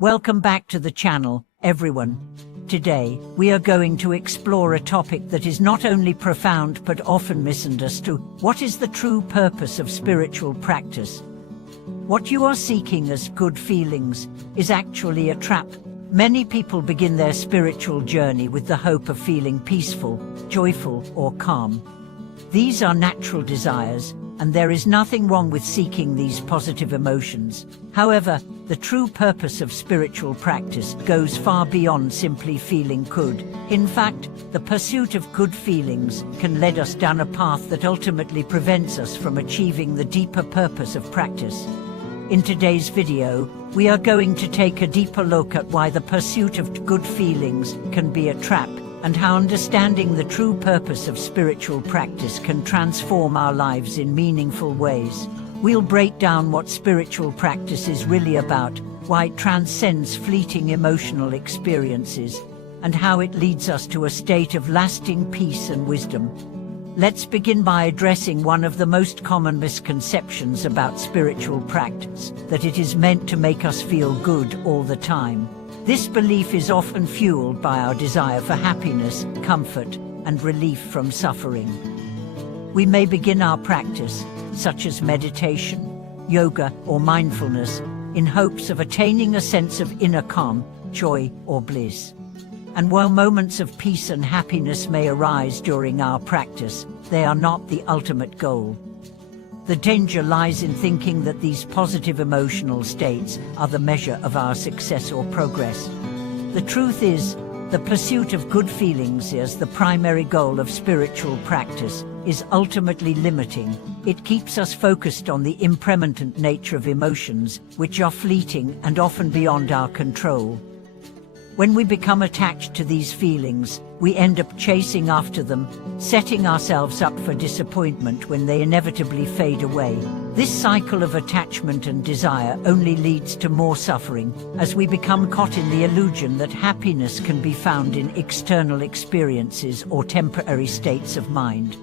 Welcome back to the channel, everyone. Today, we are going to explore a topic that is not only profound but often misunderstood. What is the true purpose of spiritual practice? What you are seeking as good feelings is actually a trap. Many people begin their spiritual journey with the hope of feeling peaceful, joyful, or calm. These are natural desires, and there is nothing wrong with seeking these positive emotions. However, the true purpose of spiritual practice goes far beyond simply feeling good. In fact, the pursuit of good feelings can lead us down a path that ultimately prevents us from achieving the deeper purpose of practice. In today's video, we are going to take a deeper look at why the pursuit of good feelings can be a trap, and how understanding the true purpose of spiritual practice can transform our lives in meaningful ways. We'll break down what spiritual practice is really about, why it transcends fleeting emotional experiences, and how it leads us to a state of lasting peace and wisdom. Let's begin by addressing one of the most common misconceptions about spiritual practice, that it is meant to make us feel good all the time. This belief is often fueled by our desire for happiness, comfort, and relief from suffering. We may begin our practice, such as meditation, yoga, or mindfulness, in hopes of attaining a sense of inner calm, joy, or bliss. And while moments of peace and happiness may arise during our practice, they are not the ultimate goal. The danger lies in thinking that these positive emotional states are the measure of our success or progress. The truth is, the pursuit of good feelings as the primary goal of spiritual practice is ultimately limiting. It keeps us focused on the impermanent nature of emotions, which are fleeting and often beyond our control. When we become attached to these feelings, we end up chasing after them, setting ourselves up for disappointment when they inevitably fade away. This cycle of attachment and desire only leads to more suffering, as we become caught in the illusion that happiness can be found in external experiences or temporary states of mind.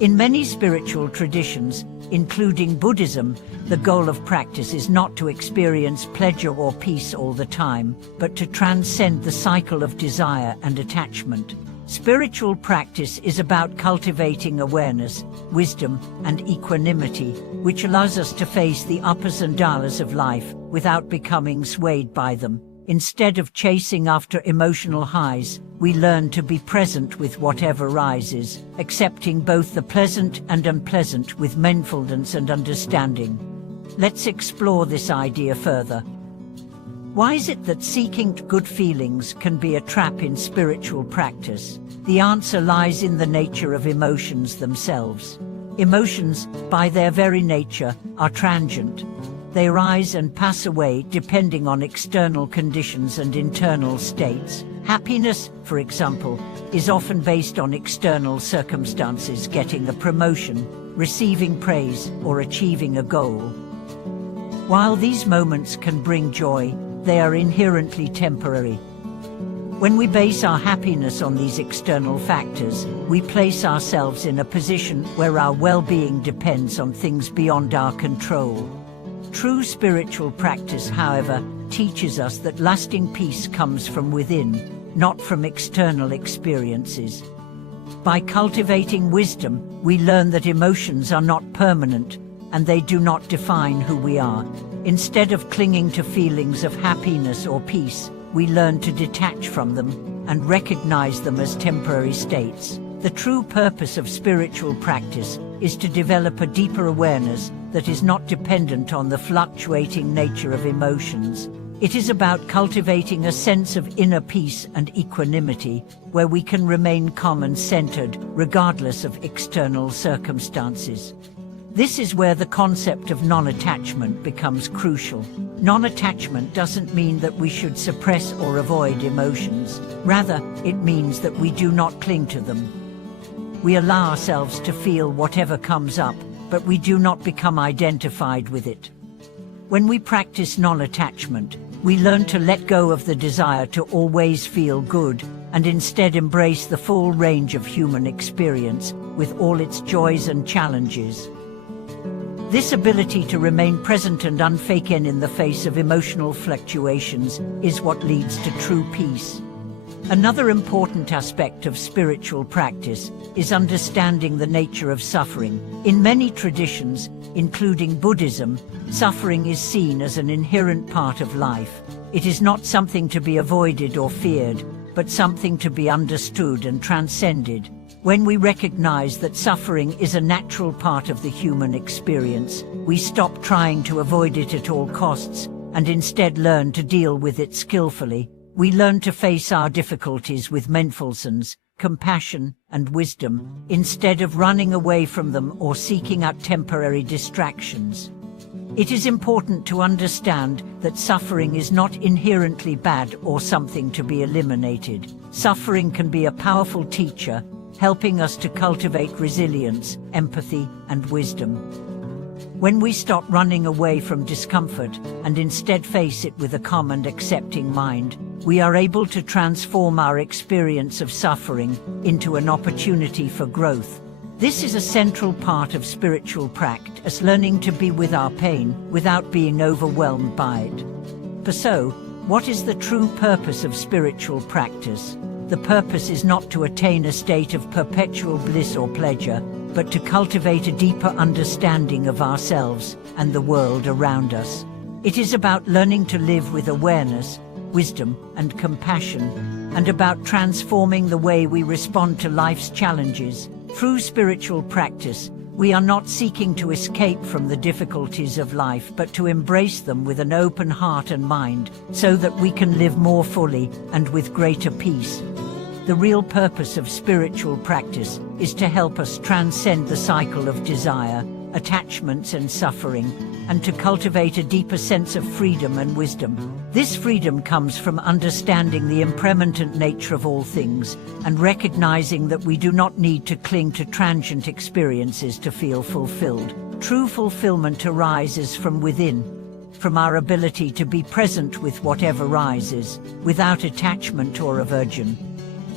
In many spiritual traditions, including Buddhism, the goal of practice is not to experience pleasure or peace all the time, but to transcend the cycle of desire and attachment. Spiritual practice is about cultivating awareness, wisdom, and equanimity, which allows us to face the ups and downs of life without becoming swayed by them. Instead of chasing after emotional highs, we learn to be present with whatever rises, accepting both the pleasant and unpleasant with mindfulness and understanding. Let's explore this idea further. Why is it that seeking good feelings can be a trap in spiritual practice? The answer lies in the nature of emotions themselves. Emotions, by their very nature, are transient. They rise and pass away depending on external conditions and internal states. Happiness, for example, is often based on external circumstances, getting a promotion, receiving praise, or achieving a goal. While these moments can bring joy, they are inherently temporary. When we base our happiness on these external factors, we place ourselves in a position where our well-being depends on things beyond our control. True spiritual practice, however, teaches us that lasting peace comes from within, not from external experiences. By cultivating wisdom, we learn that emotions are not permanent, and they do not define who we are. Instead of clinging to feelings of happiness or peace, we learn to detach from them and recognize them as temporary states. The true purpose of spiritual practice is to develop a deeper awareness that is not dependent on the fluctuating nature of emotions. It is about cultivating a sense of inner peace and equanimity, where we can remain calm and centered, regardless of external circumstances. This is where the concept of non-attachment becomes crucial. Non-attachment doesn't mean that we should suppress or avoid emotions. Rather, it means that we do not cling to them. We allow ourselves to feel whatever comes up, but we do not become identified with it. When we practice non-attachment, we learn to let go of the desire to always feel good and instead embrace the full range of human experience with all its joys and challenges. This ability to remain present and unfake in the face of emotional fluctuations is what leads to true peace. Another important aspect of spiritual practice is understanding the nature of suffering. In many traditions, including Buddhism, suffering is seen as an inherent part of life. It is not something to be avoided or feared, but something to be understood and transcended. When we recognize that suffering is a natural part of the human experience, we stop trying to avoid it at all costs and instead learn to deal with it skillfully. We learn to face our difficulties with mindfulness, compassion, and wisdom, instead of running away from them or seeking out temporary distractions. It is important to understand that suffering is not inherently bad or something to be eliminated. Suffering can be a powerful teacher, helping us to cultivate resilience, empathy, and wisdom. When we stop running away from discomfort and instead face it with a calm and accepting mind, we are able to transform our experience of suffering into an opportunity for growth. This is a central part of spiritual practice, learning to be with our pain without being overwhelmed by it. So, what is the true purpose of spiritual practice? The purpose is not to attain a state of perpetual bliss or pleasure, but to cultivate a deeper understanding of ourselves and the world around us. It is about learning to live with awareness, wisdom, and compassion, and about transforming the way we respond to life's challenges. Through spiritual practice, we are not seeking to escape from the difficulties of life, but to embrace them with an open heart and mind, so that we can live more fully and with greater peace. The real purpose of spiritual practice is to help us transcend the cycle of desire, attachments, and suffering, and to cultivate a deeper sense of freedom and wisdom. This freedom comes from understanding the impermanent nature of all things and recognizing that we do not need to cling to transient experiences to feel fulfilled. True fulfillment arises from within, from our ability to be present with whatever arises, without attachment or aversion.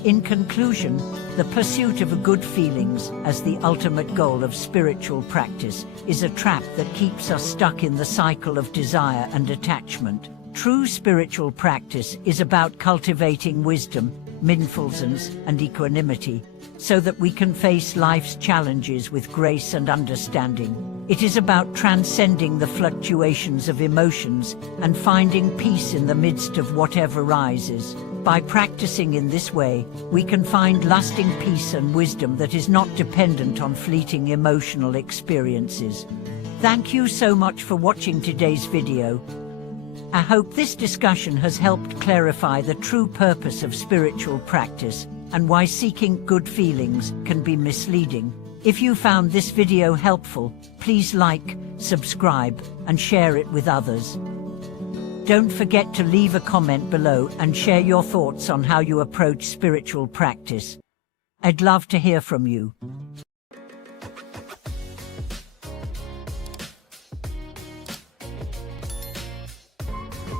In conclusion, the pursuit of good feelings as the ultimate goal of spiritual practice is a trap that keeps us stuck in the cycle of desire and attachment. True spiritual practice is about cultivating wisdom, mindfulness, and equanimity, so that we can face life's challenges with grace and understanding. It is about transcending the fluctuations of emotions and finding peace in the midst of whatever rises. By practicing in this way, we can find lasting peace and wisdom that is not dependent on fleeting emotional experiences. Thank you so much for watching today's video. I hope this discussion has helped clarify the true purpose of spiritual practice and why seeking good feelings can be misleading. If you found this video helpful, please like, subscribe, and share it with others. Don't forget to leave a comment below and share your thoughts on how you approach spiritual practice. I'd love to hear from you.